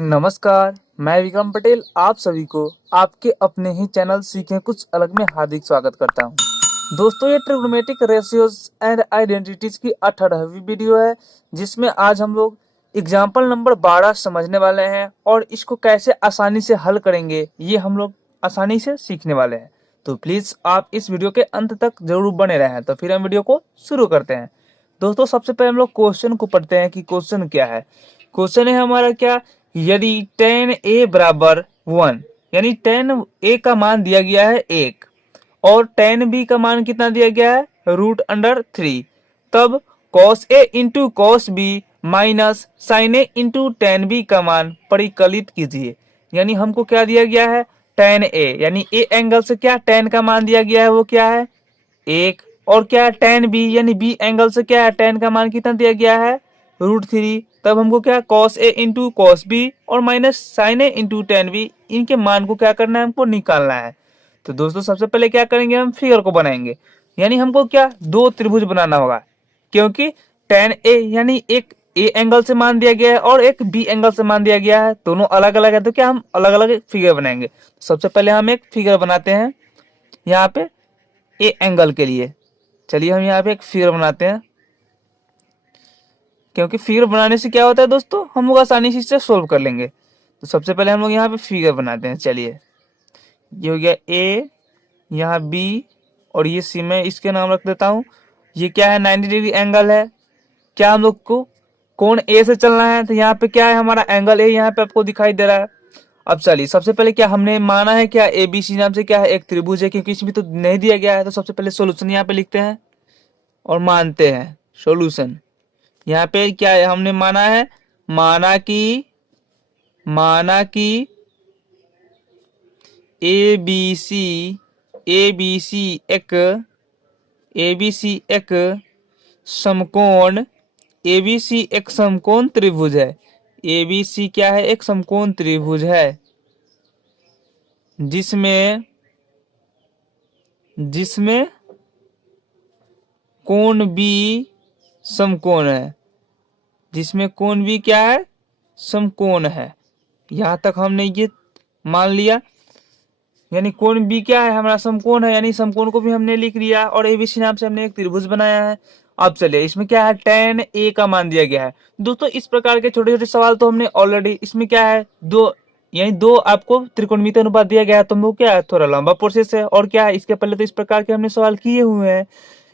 नमस्कार, मैं विक्रम पटेल आप सभी को आपके अपने ही चैनल सीखें कुछ अलग में हार्दिक स्वागत करता हूं। दोस्तों, ये ट्रिग्नोमेट्रिक रेशियोज एंड आइडेंटिटीज की 18वीं वीडियो है, जिसमें आज हम लोग एग्जाम्पल नंबर 12 समझने वाले हैं और इसको कैसे आसानी से हल करेंगे ये हम लोग आसानी से सीखने वाले हैं। तो प्लीज आप इस वीडियो के अंत तक जरूर बने रहें। तो फिर हम वीडियो को शुरू करते हैं। दोस्तों, सबसे पहले हम लोग क्वेश्चन को पढ़ते हैं कि क्वेश्चन क्या है। क्वेश्चन है हमारा क्या, यदि tan a बराबर 1 यानी tan a का मान दिया गया है 1 और tan b का मान कितना दिया गया है √3, तब cos a into cos b minus sin a into tan b का मान परिकलित कीजिए। यानी हमको क्या दिया गया है tan a, यानी a एंगल से क्या tan का मान दिया गया है वो क्या है 1, और क्या है tan b यानी b एंगल से क्या है tan का मान कितना दिया गया है √3। तब हमको क्या cos a into cos b और minus sin a into tan b, इनके मान को क्या करना है हमको निकालना है। तो दोस्तों, सबसे पहले क्या करेंगे हम फिगर को बनाएंगे। यानी हमको क्या दो त्रिभुज बनाना होगा, क्योंकि tan a यानी एक a एंगल से मान दिया गया है और एक b एंगल से मान दिया गया है, दोनों अलग अलग है, तो क्या हम अलग अलग फिगर बनाएंगे। तो सबसे पहले हम एक फिगर बनाते हैं यहाँ पे a एंगल के लिए। चलिए हम यहाँ पे एक फिगर बनाते हैं, क्योंकि फिगर बनाने से क्या होता है दोस्तों, हम लोग आसानी से इसे सोल्व कर लेंगे। तो सबसे पहले हम लोग यहाँ पे फिगर बनाते हैं। चलिए, ये हो गया ए, यहाँ बी और ये सी। मैं इसके नाम रख देता हूँ। ये क्या है 90 डिग्री एंगल है। क्या हम लोग को कोण ए से चलना है, तो यहाँ पे क्या है हमारा एंगल ए यहाँ पे आपको दिखाई दे रहा है। अब चलिए, सबसे पहले क्या हमने माना है क्या ए बी सी नाम से क्या है एक त्रिभुज है, क्योंकि इसमें तो नहीं दिया गया है। तो सबसे पहले सोल्यूशन यहाँ पे लिखते हैं और मानते हैं सोल्यूशन। यहाँ पे क्या है हमने माना है, माना कि ए बी सी एक समकोण त्रिभुज है। ए बी सी क्या है एक समकोण त्रिभुज है, जिसमें कोण बी समकोण है, जिसमें कोण भी क्या है समकोण है। यहां तक हमने ये मान लिया, यानी कोण बी क्या है हमारा समकोण है, यानी समकोण को भी हमने लिख लिया और एबीसी नाम से हमने एक त्रिभुज बनाया है। अब चलिए, इसमें क्या है tan a का मान दिया गया है। दोस्तों, इस प्रकार के छोटे छोटे सवाल तो हमने ऑलरेडी, इसमें क्या है दो, यानी दो आपको त्रिकोणमितीय अनुपात दिया गया है, तो हम लोग क्या है थोड़ा लंबा प्रोसेस है। और क्या है इसके पहले तो इस प्रकार के हमने सवाल किए हुए हैं।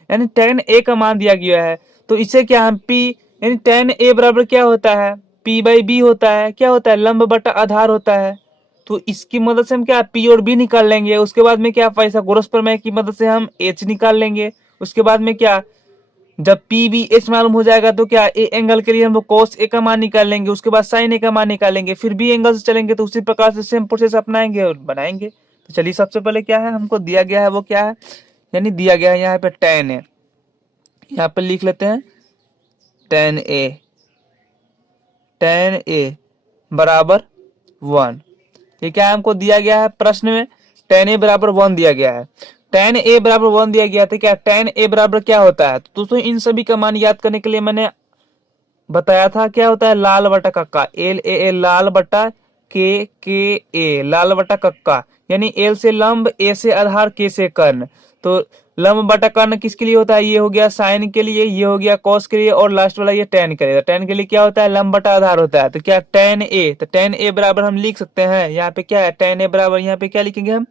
यानी tan a का मान दिया गया है, तो इससे क्या हम p यानी tan a बराबर क्या होता है p/b होता है। क्या होता है लंब बटा आधार होता है। तो इसकी मदद से हम क्या p और b निकाल लेंगे। उसके बाद में क्या पाइथागोरस प्रमेय की मदद से हम h निकाल लेंगे। उसके बाद में क्या, जब p b h मालूम हो जाएगा तो क्या a एंगल के लिए हम लोग cos a का मान निकाल लेंगे। उसके बाद sin a का मान निकालेंगे, फिर b एंगल से चलेंगे तो उसी प्रकार से सेम प्रोसेस अपनाएंगे और बनाएंगे। तो चलिए, सबसे पहले क्या है हमको दिया गया है वो क्या है, यानी दिया गया है यहाँ पे tan a। यहाँ पे लिख लेते हैं tan a बराबर 1। ये क्या हमको दिया गया है प्रश्न में, tan a बराबर 1 दिया गया है। tan a बराबर 1 दिया गया था, क्या tan a बराबर क्या होता है। तो दोस्तों, इन सभी का मान याद करने के लिए मैंने बताया था क्या होता है लाल बटा कक्का, LAL लाल बटा KKA लाल बटा कक्का, यानी L से लंब, A से आधार, K से कर्ण। तो लंब बटा कर्ण किसके लिए होता है, ये हो गया साइन के लिए, ये हो गया कॉस के लिए और लास्ट वाला ये tan के लिए। tan के लिए क्या होता है लंब बटा आधार होता है। तो क्या tan a, तो tan a बराबर हम लिख सकते हैं यहाँ पे क्या है tan a बराबर, यहाँ पे क्या लिखेंगे हम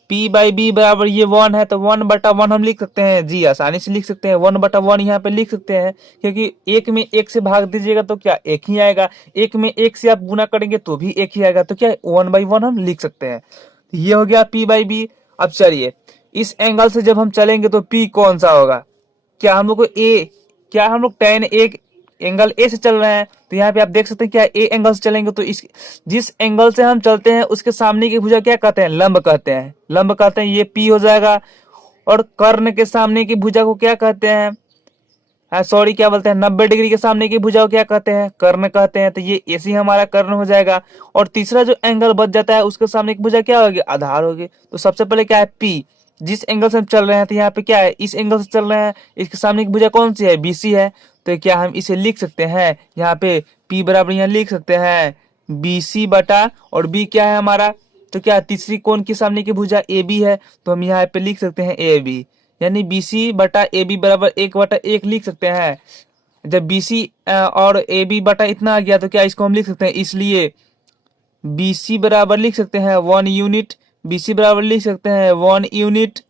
p/b बराबर ये 1 है, तो 1/1 हम लिख सकते हैं जी, आसानी से लिख सकते हैं 1/1 यहाँ पे लिख सकते हैं, क्योंकि एक में एक से भाग दीजिएगा तो क्या एक ही आएगा, एक में एक से आप गुना करेंगे तो भी एक ही आएगा, तो क्या 1/1 हम लिख सकते हैं। ये हो गया p/b। अब चलिए, इस एंगल से जब हम चलेंगे तो p कौन सा होगा, क्या हम लोग को क्या हम लोग tan a एंगल ए से चल रहे हैं, तो यहाँ पे आप देख सकते हैं क्या ए एंगल से चलेंगे तो इस जिस एंगल से हम चलते हैं उसके सामने की भुजा क्या कहते हैं लंब कहते हैं, लंब कहते हैं, ये पी हो जाएगा। और कर्ण के सामने की भुजा को क्या कहते हैं, सॉरी क्या बोलते हैं 90 डिग्री के सामने की भुजा को क्या कहते हैं कर्ण कहते हैं, तो ये ऐसे ही हमारा कर्ण हो जाएगा। और तीसरा जो एंगल बच जाता है उसके सामने की भुजा क्या होगी आधार होगी। तो सबसे पहले क्या है पी, जिस एंगल से हम चल रहे हैं, तो यहाँ पे क्या है इस एंगल से चल रहे हैं, इसके सामने की भुजा कौन सी है BC है, तो क्या हम इसे लिख सकते हैं यहाँ पे P बराबर यहाँ लिख सकते हैं BC बटा, और B क्या है हमारा, तो क्या तीसरी कोण के सामने की भुजा AB है, तो हम यहाँ पे लिख सकते हैं AB, यानी BC बटा AB बराबर 1/1 लिख सकते हैं। जब BC और AB बटा इतना आ गया तो क्या इसको हम लिख सकते हैं, इसलिए BC बराबर लिख सकते हैं 1 यूनिट, BC बराबर लिख सकते हैं 1 यूनिट,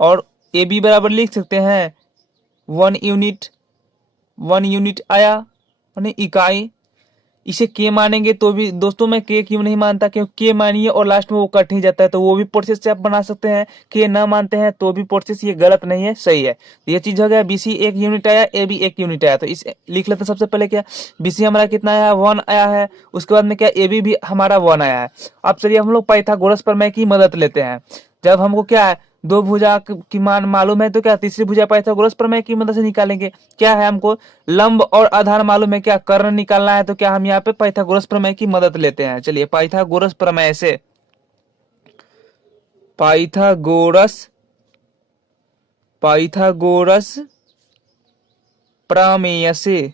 और AB बराबर लिख सकते हैं 1 यूनिट, 1 यूनिट आया यानी इकाई। इसे के मानेंगे तो भी दोस्तों, मैं के क्यों नहीं मानता, क्योंकि के मानिए और लास्ट में वो कट ही जाता है, तो वो भी प्रोसेस से आप बना सकते हैं। के ना मानते हैं तो भी प्रोसेस, ये गलत नहीं है, सही है। ये चीज हो गया, BC 1 यूनिट आया, AB 1 यूनिट आया, तो इस लिख लेते हैं सबसे पहले क्या, BC हमारा कितना आया, 1 आया है, उसके बाद में क्या AB भी हमारा 1 आया है। अब चलिए हम लोग पाइथागोरस प्रमेय की मदद लेते हैं। जब हमको क्या है, दो भुजा की मान मालूम है तो क्या तीसरी भुजा पाइथागोरस प्रमेय की मदद से निकालेंगे। क्या है, हमको लंब और आधार मालूम है, क्या कर्ण निकालना है, तो क्या हम यहाँ पे पाइथागोरस प्रमेय की मदद लेते हैं। चलिए पाइथागोरस प्रमेय से, पाइथागोरस पाइथागोरस प्रमेय से,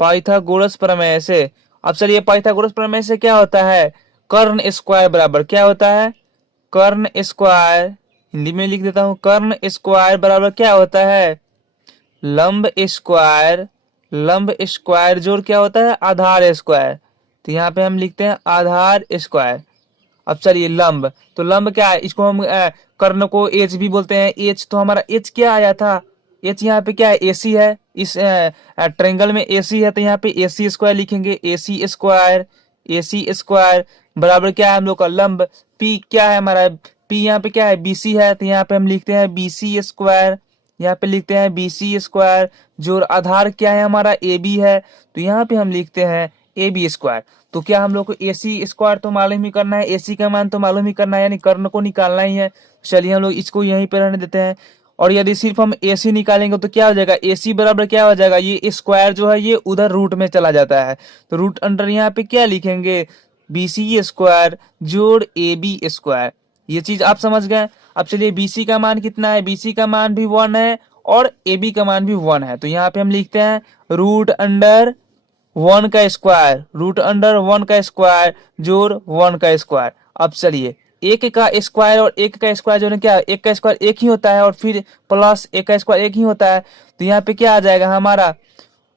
पाइथागोरस प्रमेय से। अब चलिए पाइथागोरस प्रमेय से क्या होता है, कर्ण स्क्वायर बराबर क्या होता है, कर्ण स्क्वायर, हिंदी में लिख देता हूं, कर्ण स्क्वायर बराबर क्या होता है, लंब स्क्वायर, लंब स्क्वायर जोड़ क्या होता है, आधार स्क्वायर। तो यहाँ पे हम लिखते हैं आधार स्क्वायर। अब चलिए लंब, तो लंब क्या है, इसको हम कर्ण को एच भी बोलते हैं, एच, तो हमारा एच क्या आया था, एच यहाँ पे क्या है, एसी है, इस ट्रायंगल में एसी है, तो यहाँ पे एसी स्क्वायर लिखेंगे, एसी स्क्वायर, एसी स्क्वायर बराबर क्या है हम लोग का लंब, पी क्या है हमारा, पी यहाँ पे क्या है, बीसी है, तो यहाँ पे हम लिखते हैं बीसी स्क्वायर, यहाँ पे लिखते हैं बीसी स्क्वायर, जो आधार क्या है हमारा ए बी है, तो यहाँ पे हम लिखते हैं ए बी स्क्वायर। तो क्या हम लोग को ए सी स्क्वायर तो मालूम ही करना है, ए सी का मान तो मालूम ही करना है, यानी कर्ण को निकालना ही है। चलिए हम लोग इसको यहीं पे रहने देते हैं। और यदि सिर्फ हम ए सी निकालेंगे तो क्या हो जाएगा, ए सी बराबर क्या हो जाएगा, ये स्क्वायर जो है ये उधर रूट में चला जाता है, तो रूट अंडर यहाँ पे क्या लिखेंगे, बी सी स्क्वायर जोड़ ए बी स्क्वायर। ये चीज आप समझ गए। अब चलिए BC का मान कितना है, BC का मान भी 1 है और AB का मान भी 1 है, तो यहाँ पे हम लिखते हैं रूट अंडर 1 का स्क्वायर, रूट अंडर 1 का स्क्वायर जोड़ 1 का स्क्वायर। अब चलिए एक का स्क्वायर और एक का स्क्वायर जो है क्या, एक का स्क्वायर एक ही होता है और फिर प्लस एक का स्क्वायर एक ही होता है, तो यहाँ पे क्या आ जाएगा हमारा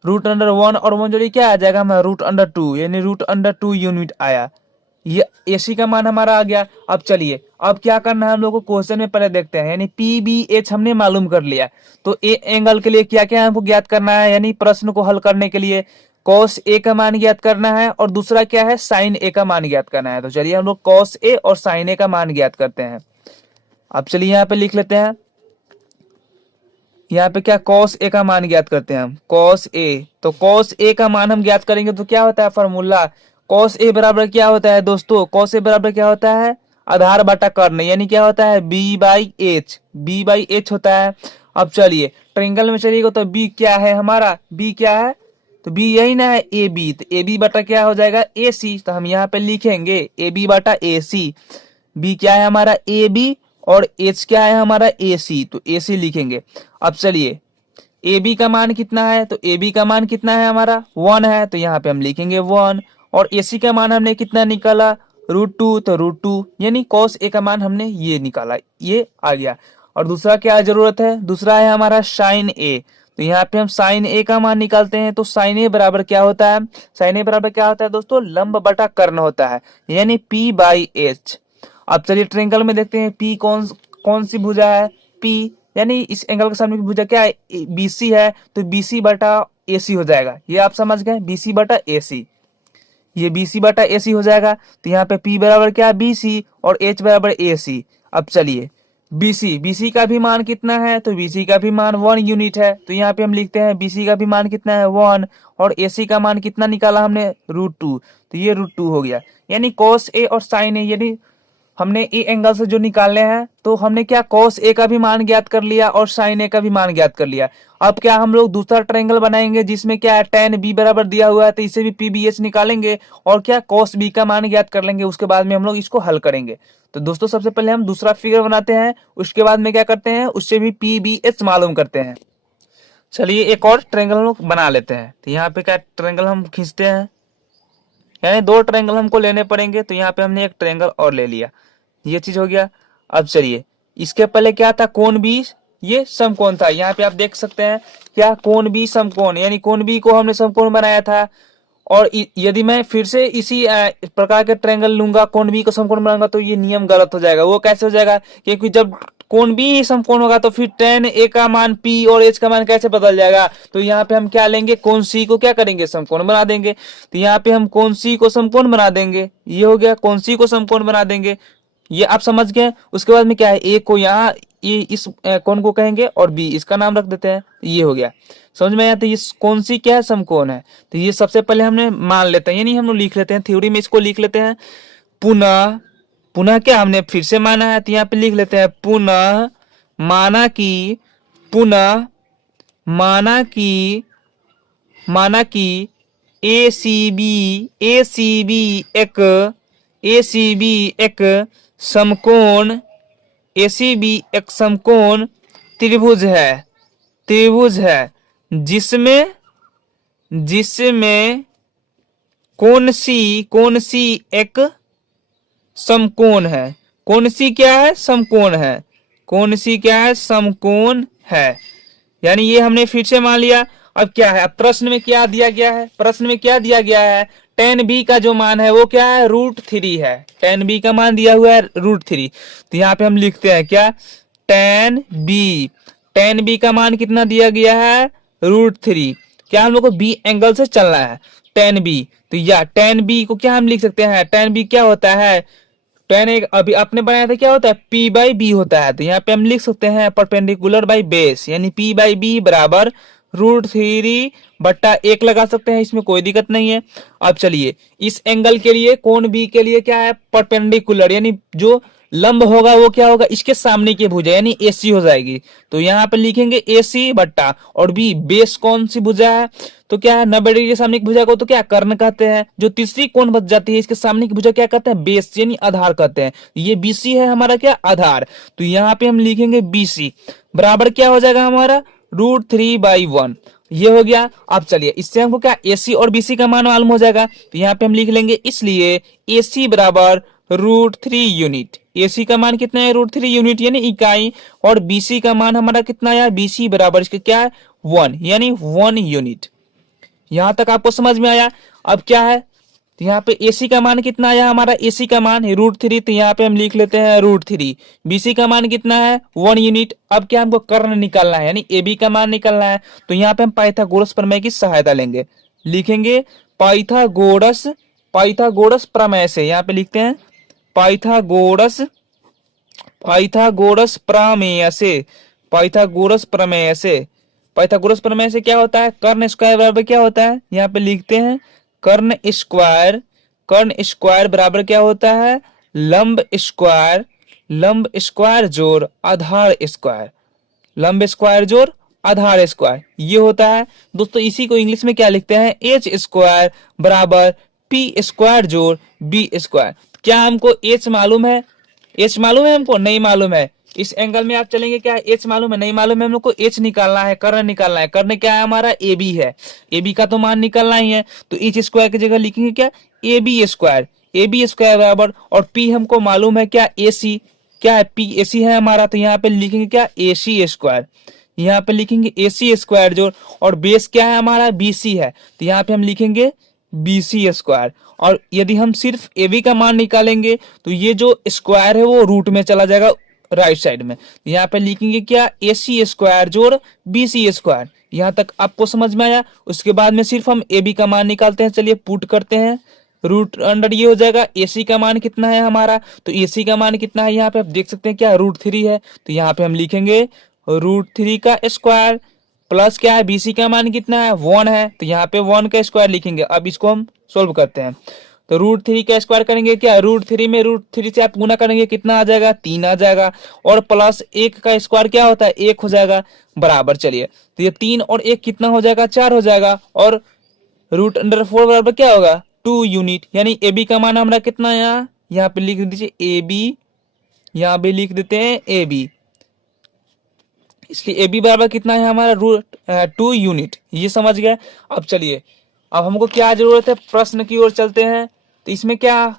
रूट अंडर 1 और 1 जोड़िए क्या आ जाएगा हमारा रूट अंडर 2, यानी रूट अंडर 2 यूनिट आया। ये एसी का मान हमारा आ गया। अब चलिए अब क्या करना है हम लोग को, क्वेश्चन में पहले देखते हैं, यानी PBH हमने मालूम कर लिया, तो ए एंगल के लिए क्या क्या हमको ज्ञात करना है, यानी प्रश्न को हल करने के लिए cos A का मान ज्ञात करना है और दूसरा क्या है sin A का मान ज्ञात करना है। तो चलिए हम लोग cos A और sin A का मान ज्ञात करते हैं। अब चलिए यहाँ पे लिख लेते हैं, यहाँ पे क्या cos A का मान ज्ञात करते हैं हम, cos A, तो cos A का मान हम ज्ञात करेंगे तो क्या होता है फॉर्मूला, cos A बराबर क्या होता है दोस्तों, cos A बराबर क्या होता है, आधार बटा कर्ण, यानी क्या होता है B/H, B/H होता है। अब चलिए ट्रायंगल में चलिएगा तो B क्या है हमारा, B क्या है, तो B यही ना है AB, तो AB बटा क्या हो जाएगा AC, तो हम यहाँ पे लिखेंगे AB बटा AC। B क्या है हमारा AB और H क्या है हमारा AC, तो AC लिखेंगे। अब चलिए AB का मान कितना है, तो AB का मान कितना है हमारा 1 है, तो यहाँ पे हम लिखेंगे 1, और AC का मान हमने कितना निकाला √2, तो √2, यानी cos A का मान हमने ये निकाला, ये आ गया। और दूसरा क्या जरूरत है, दूसरा है हमारा sin A, तो यहाँ पे हम sin A का मान निकालते हैं, तो sin A बराबर क्या होता है, sin A बराबर क्या होता है दोस्तों, लंब बटा कर्ण होता है, यानी P/H। अब चलिए ट्रायंगल में देखते हैं P कौन सी भुजा है, P यानी इस एंगल के सामने की भुजा क्या है BC है, तो BC बटा AC हो जाएगा, ये आप समझ गए BC बटा AC, ये BC बटा AC हो जाएगा। तो यहाँ पे P बराबर क्या है BC और H बराबर AC। अब चलिए BC का भी मान कितना है, तो BC का भी मान 1 यूनिट है, तो यहाँ पे हम लिखते हैं BC का भी मान कितना है 1, और AC का मान कितना निकाला हमने √2, तो ये √2 हो गया। यानी cos A और sin A, यानी हमने ए एंगल से जो निकालने हैं, तो हमने क्या cos A का भी मान ज्ञात कर लिया और sin A का भी मान ज्ञात कर लिया। अब क्या हम लोग दूसरा ट्रायंगल बनाएंगे जिसमें क्या है tan B बराबर दिया हुआ है, तो इसे भी PBH निकालेंगे और क्या cos B का मान ज्ञात कर लेंगे, उसके बाद में हम लोग इसको हल करेंगे। तो दोस्तों सबसे पहले हम दूसरा फिगर बनाते हैं, उसके बाद में क्या करते हैं, उससे भी PBH मालूम करते हैं। चलिए एक और ट्रायंगल हम लोग बना लेते हैं। तो यहाँ पे क्या ट्रायंगल हम खींचते हैं, यानी दो ट्रायंगल हमको लेने पड़ेंगे। तो यहाँ पे हमने एक ट्रायंगल और ले लिया, ये चीज हो गया। अब चलिए इसके पहले क्या था, कोण बी, ये समकोण था। यहाँ पे आप देख सकते हैं क्या, कोण बी समकोण, यानी कोण बी को हमने समकोण बनाया था। और यदि मैं फिर से इसी प्रकार के ट्रायंगल लूंगा, कोण बी को समकोण बनाऊंगा, तो ये नियम गलत हो जाएगा। वो कैसे हो जाएगा, क्योंकि जब कोण बी ही समकोण होगा तो फिर tan a का मान p और h का मान कैसे बदल जाएगा। तो यहाँ पे हम क्या लेंगे, कोण c को क्या करेंगे, समकोण बना देंगे। तो यहाँ पे हम कोण c को समकोण बना देंगे, ये हो गया, कोण c को समकोण बना देंगे, ये आप समझ गए। उसके बाद में क्या है, a को यहाँ ये इस कोण को कहेंगे और b इसका नाम रख देते हैं, ये हो गया। समझ में आया। तो ये कौन सी क्या है, समकोण है। तो ये सबसे पहले हमने मान लेते हैं, यानी हम लोग लिख लेते हैं, थ्योरी में इसको लिख लेते हैं। पुनः, पुनः क्या हमने फिर से माना है, तो यहाँ पे लिख लेते हैं पुनः माना कि, पुनः माना कि ACB एक समकोण, ACB एक समकोण त्रिभुज है जिसमें कोण सी एक समकोण है। कोण सी क्या है, समकोण है। कोण सी क्या है, समकोण है। यानी ये हमने फिर से मान लिया। अब क्या है, अब प्रश्न में क्या दिया गया है, प्रश्न में क्या दिया गया है, tan b का जो मान है वो क्या है, √3 है। tan b का मान दिया हुआ है √3। तो यहाँ पे हम लिखते हैं क्या, tan b का मान कितना दिया गया है, √3। क्या हम लोग को b एंगल से चलना है, tan b। तो या tan b को क्या हम लिख सकते हैं, tan b क्या होता है, tan एक अभी आपने बनाया था क्या होता है, p/b होता है। तो यहाँ पे हम लिख सकते हैं परपेंडिकुलर बाई बेस, यानी p/b बराबर √3/1 लगा सकते हैं, इसमें कोई दिक्कत नहीं है। अब चलिए इस एंगल के लिए, कोण बी के लिए क्या है, परपेंडिकुलर, यानी जो लंब होगा वो क्या होगा, इसके सामने की भुजा, यानी AC हो जाएगी। तो यहाँ पे लिखेंगे AC बट्टा, और बी बेस कौन सी भुजा है, तो क्या है, 90 डिग्री के सामने की भुजा को तो क्या कर्ण कहते हैं। जो तीसरी कोण बच जाती है इसके सामने की भुजा क्या कहते हैं, बेस, यानी आधार कहते हैं। ये BC है हमारा क्या, आधार। तो यहाँ पे हम लिखेंगे BC बराबर क्या हो जाएगा हमारा, √3/1, ये हो गया। अब चलिए इससे हमको क्या, AC और BC का मान मालूम हो जाएगा। तो यहाँ पे हम लिख लेंगे, इसलिए AC बराबर √3 यूनिट। AC का मान कितना है, √3 यूनिट यानी इकाई, और BC का मान हमारा कितना है, BC बराबर इसके क्या है, 1, यानी 1 यूनिट। यहां तक आपको समझ में आया। अब क्या है, तो यहाँ पे AC का मान कितना आया हमारा, AC का मान है √3। तो यहाँ पे हम लिख लेते हैं √3। BC का मान कितना है, 1 यूनिट। अब क्या हमको कर्ण निकालना है, यानी AB का मान निकालना है। तो यहाँ पे हम पाइथागोरस प्रमेय की सहायता लेंगे, लिखेंगे पाइथागोरस प्रमेय से। यहाँ पे लिखते हैं पाइथागोरस प्रमेय से। पाइथागोरस प्रमेय से क्या होता है, कर्ण स्क्वायर बराबर क्या होता है, यहाँ पे लिखते हैं कर्ण स्क्वायर बराबर क्या होता है, लंब स्क्वायर जोड़ आधार स्क्वायर, लंब स्क्वायर जोड़ आधार स्क्वायर, ये होता है दोस्तों। इसी को इंग्लिश में क्या लिखते हैं, H² बराबर P² जोड़ B²। क्या हमको H मालूम है, H मालूम है हमको, नहीं मालूम है। इस एंगल में आप चलेंगे, क्या H मालूम है, नहीं मालूम है। हम लोग को H निकालना है, कर्ण निकालना है। कर्ण क्या है हमारा, AB है। AB का तो मान निकालना ही है। तो H² की जगह लिखेंगे क्या, AB² बराबर, और P हमको मालूम है क्या, AC, क्या है, AC है हमारा। तो यहाँ पे लिखेंगे क्या, AC²। यहाँ पे लिखेंगे AC² जोड़, और बेस क्या है हमारा, BC है। तो यहाँ पे हम लिखेंगे BC²। और यदि हम सिर्फ AB का मान निकालेंगे तो ये जो स्क्वायर है वो रूट में चला जाएगा राइट साइड में। यहाँ पे लिखेंगे क्या, AC² जोड़ BC²। यहाँ तक आपको समझ में आया। उसके बाद में सिर्फ हम AB का मान निकालते हैं। चलिए पुट करते हैं, रूट अंडर ये हो जाएगा, AC का मान कितना है हमारा, तो AC का मान कितना है, यहाँ पे आप देख सकते हैं क्या, √3 है। तो यहाँ पे हम लिखेंगे √3 का स्क्वायर प्लस क्या है, BC का मान कितना है, 1 है। तो यहाँ पे 1 का स्क्वायर लिखेंगे। अब इसको हम सोल्व करते हैं। तो √3 का स्क्वायर करेंगे क्या, √3 में √3 से आप गुना करेंगे, कितना आ जाएगा, 3 आ जाएगा। और प्लस 1 का स्क्वायर क्या होता है, 1 हो जाएगा बराबर। चलिए तो ये 3 और 1 कितना हो जाएगा, 4 हो जाएगा। और √4 बराबर क्या होगा, 2 यूनिट। यानी AB का मान हमारा कितना है, यहाँ पे लिख दीजिए AB, यहाँ पे लिख देते हैं AB। इसलिए ए बी बराबर कितना है हमारा रूट 2 यूनिट। ये समझ गए। अब चलिए, अब हमको क्या जरूरत है, प्रश्न की ओर चलते हैं। तो इसमें क्या,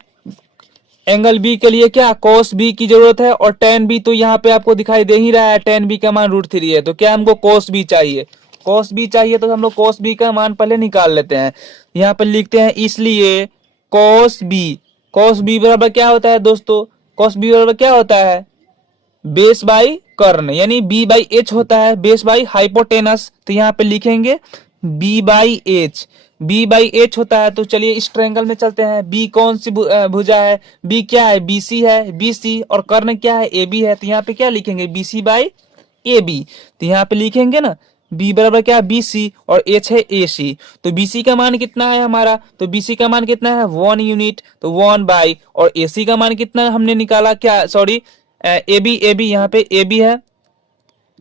एंगल बी के लिए क्या cos बी की जरूरत है, और tan बी तो यहाँ पे आपको दिखाई दे ही रहा है, tan बी का मान √3 है। तो क्या हमको cos बी चाहिए, cos बी चाहिए, तो हम लोग cos बी का मान पहले निकाल लेते हैं। यहाँ पे लिखते हैं, इसलिए cos बी बराबर क्या होता है दोस्तों, cos बी बराबर क्या होता है, बेस बाई कर्ण, यानी b बाई एच होता है, बेस बाई हाइपोटेनस। तो यहाँ पे लिखेंगे b by H, b by H होता है। तो चलिए इस ट्रायंगल में चलते हैं। b कौन सी भुजा है, b क्या है, BC है, BC, और कर्ण क्या है, AB है। तो यहाँ पे क्या लिखेंगे, BC बाई AB। तो यहाँ पे लिखेंगे ना, b बराबर क्या है, BC, और h है AC। तो BC का मान कितना है हमारा, तो BC का मान कितना है 1 यूनिट, तो 1 बाई, और AC का मान कितना हमने निकाला, क्या सॉरी AB यहाँ पे AB है,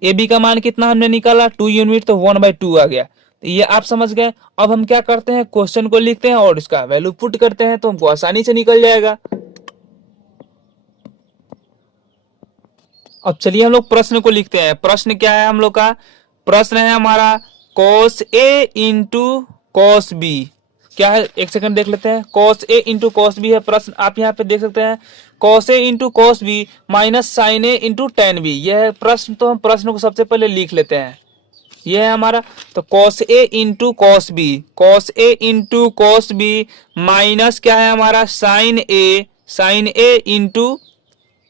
AB का मान कितना हमने निकाला 2 यूनिट, तो 1/2 आ गया। तो ये आप समझ गए। अब हम क्या करते हैं, क्वेश्चन को लिखते हैं और इसका वैल्यू पुट करते हैं, तो हमको आसानी से निकल जाएगा। अब चलिए हम लोग प्रश्न को लिखते हैं। प्रश्न क्या है हम लोग का, प्रश्न है हमारा cos A into cos B। क्या है, एक सेकंड देख लेते हैं। cos A into cos B है प्रश्न, आप यहाँ पे देख सकते हैं, cos A into cos B minus sin A into tan B, यह है प्रश्न। तो हम प्रश्न को सबसे पहले लिख लेते हैं, यह है हमारा। तो cos A into cos B, cos A into cos B minus क्या है हमारा sin A into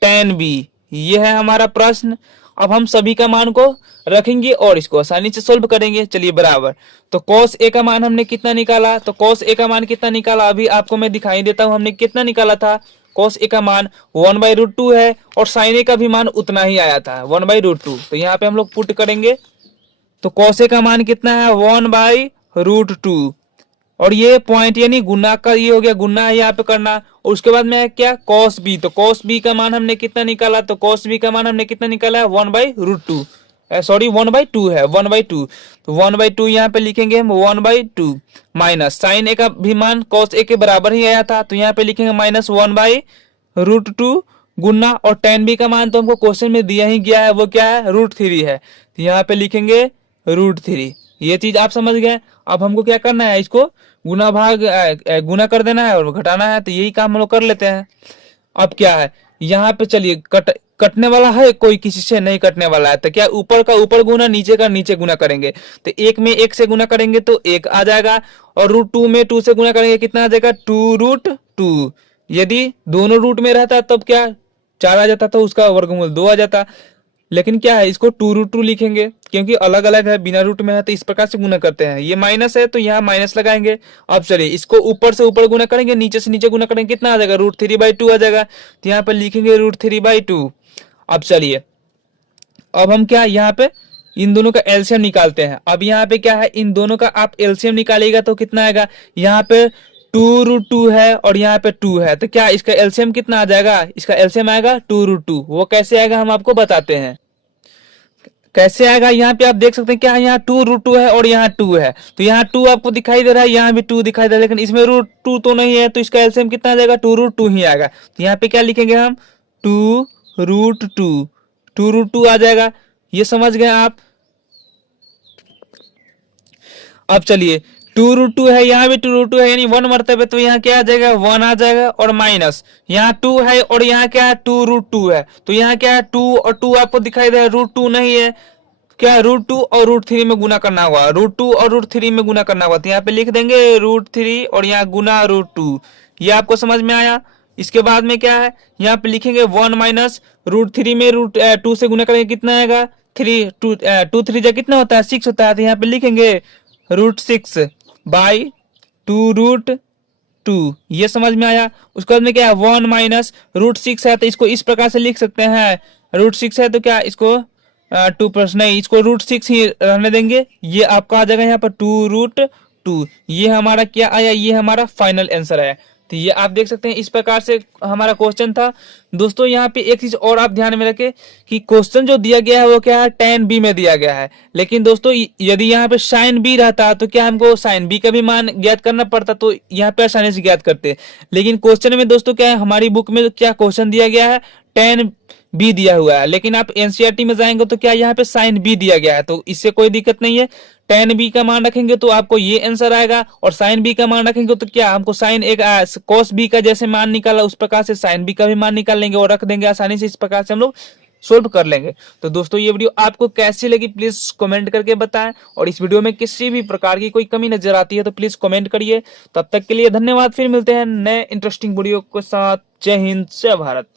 tan B, यह है हमारा प्रश्न। अब हम सभी का मान को रखेंगे और इसको आसानी से सोल्व करेंगे। चलिए बराबर, तो cos A का मान हमने कितना निकाला, तो cos A का मान कितना निकाला, अभी आपको मैं दिखाई देता हूं हमने कितना निकाला था। cos A का मान 1/√2 है, और sin A का भी मान उतना ही आया था 1/√2। तो यहाँ पे हम लोग पुट करेंगे, तो cos A का मान कितना है 1/√2, और ये पॉइंट यानी गुना का ये हो गया, गुना है यहाँ पे करना। और उसके बाद में क्या, cos B, तो cos B का मान हमने कितना निकाला, तो cos B का मान हमने कितना निकाला है 1/√2, सॉरी 1/2 है, 1/2। तो 1/2 यहाँ पे लिखेंगे हम 1/2 माइनस sin A का भी मान cos A के बराबर ही आया था, तो यहाँ पे लिखेंगे माइनस 1/√2 गुना, और tan B का मान तो हमको क्वेश्चन में दिया ही गया है, वो क्या है √3 है। तो यहाँ पे लिखेंगे √3। ये चीज आप समझ गए। अब हमको क्या करना है, इसको गुना भाग गुना कर देना है और घटाना है, तो यही काम हम लोग कर लेते हैं। अब क्या है यहाँ पे, चलिए कटने वाला है, कोई किसी से नहीं कटने वाला है, तो क्या ऊपर का ऊपर गुना, नीचे का नीचे गुना करेंगे। तो 1 में 1 से गुना करेंगे तो 1 आ जाएगा, और √2 में 2 से गुना करेंगे कितना आ जाएगा 2√2। यदि दोनों रूट में रहता तब क्या 4 आ जाता, तो उसका वर्गमूल 2 आ जाता। लेकिन क्या है, इसको 2√2 लिखेंगे, क्योंकि अलग अलग है, बिना रूट में है, तो इस प्रकार से गुना करते हैं। ये माइनस है तो यहाँ माइनस लगाएंगे। अब चलिए इसको ऊपर से ऊपर गुना करेंगे, नीचे से नीचे गुना करेंगे, कितना आ जाएगा √3/2 आ जाएगा। तो यहाँ पे लिखेंगे √3/2। अब चलिए, अब हम क्या यहाँ पे इन दोनों का एलसीएम निकालते हैं। अब यहाँ पे क्या है, इन दोनों का आप एलसीएम निकालिएगा तो कितना आएगा, यहाँ पे 2√2 है और यहाँ पे 2 है, तो क्या इसका एलसीएम कितना आ जाएगा, इसका एलसीएम आएगा 2√2। वो कैसे आएगा हम आपको बताते हैं कैसे आएगा। यहाँ पे आप देख सकते हैं क्या यहाँ 2√2 है और यहाँ 2 है, तो यहाँ 2 आपको दिखाई दे रहा है, यहाँ भी 2 दिखाई दे रहा है, लेकिन इसमें √2 तो नहीं है, तो इसका एलसीएम कितना आ जाएगा 2√2 ही आएगा। तो यहाँ पे क्या लिखेंगे हम 2√2 आ जाएगा। ये समझ गए आप। अब चलिए 2√2 है, यहाँ भी 2√2 है, यानी 1 मरतबे, तो यहाँ क्या आ जाएगा 1 आ जाएगा, और माइनस यहाँ 2 है और यहाँ क्या है 2√2 है, तो यहाँ क्या है 2 और 2 आपको दिखाई दे रहा है, √2 नहीं है, क्या √2 और √3 में गुना करना होगा, √2 और √3 में गुना करना होगा। तो यहाँ पे लिख देंगे √3 और यहाँ गुना √2। ये आपको समझ में आया। इसके बाद में क्या है, यहाँ पे लिखेंगे 1 माइनस √3 में √2 से गुना करेंगे, कितना आएगा 3, 2 3 जा कितना होता है 6 होता है, तो यहाँ पे लिखेंगे √6/2√2। ये समझ में आया। उसके बाद में क्या है 1 माइनस √6 है, तो इसको इस प्रकार से लिख सकते हैं, √6 है तो क्या इसको 2 प्लस नहीं, इसको √6 ही रहने देंगे। ये आपका आ जाएगा यहाँ पर 2√2। ये हमारा क्या आया, ये हमारा फाइनल आंसर है। तो ये आप देख सकते हैं, इस प्रकार से हमारा क्वेश्चन था। दोस्तों यहाँ पे एक चीज और आप ध्यान में रखें कि क्वेश्चन जो दिया गया है वो क्या है tan b में दिया गया है, लेकिन दोस्तों यदि यहाँ पे sin b रहता तो क्या हमको sin b का भी मान ज्ञात करना पड़ता, तो यहाँ पे आसानी से ज्ञात करते। लेकिन क्वेश्चन में दोस्तों क्या है, हमारी बुक में क्या क्वेश्चन दिया गया है tan बी दिया हुआ है, लेकिन आप एनसीईआरटी में जाएंगे तो क्या यहाँ पे साइन बी दिया गया है, तो इससे कोई दिक्कत नहीं है। टेन बी का मान रखेंगे तो आपको ये आंसर आएगा, और साइन बी का मान रखेंगे तो क्या हमको साइन एक कोस बी का जैसे मान निकाला उस प्रकार से साइन बी का भी मान निकाल लेंगे और रख देंगे आसानी से। इस प्रकार से हम लोग सोल्व कर लेंगे। तो दोस्तों ये वीडियो आपको कैसी लगी प्लीज कमेंट करके बताएं, और इस वीडियो में किसी भी प्रकार की कोई कमी नजर आती है तो प्लीज कमेंट करिए। तब तक के लिए धन्यवाद, फिर मिलते हैं नए इंटरेस्टिंग वीडियो के साथ। जय हिंद, जय भारत।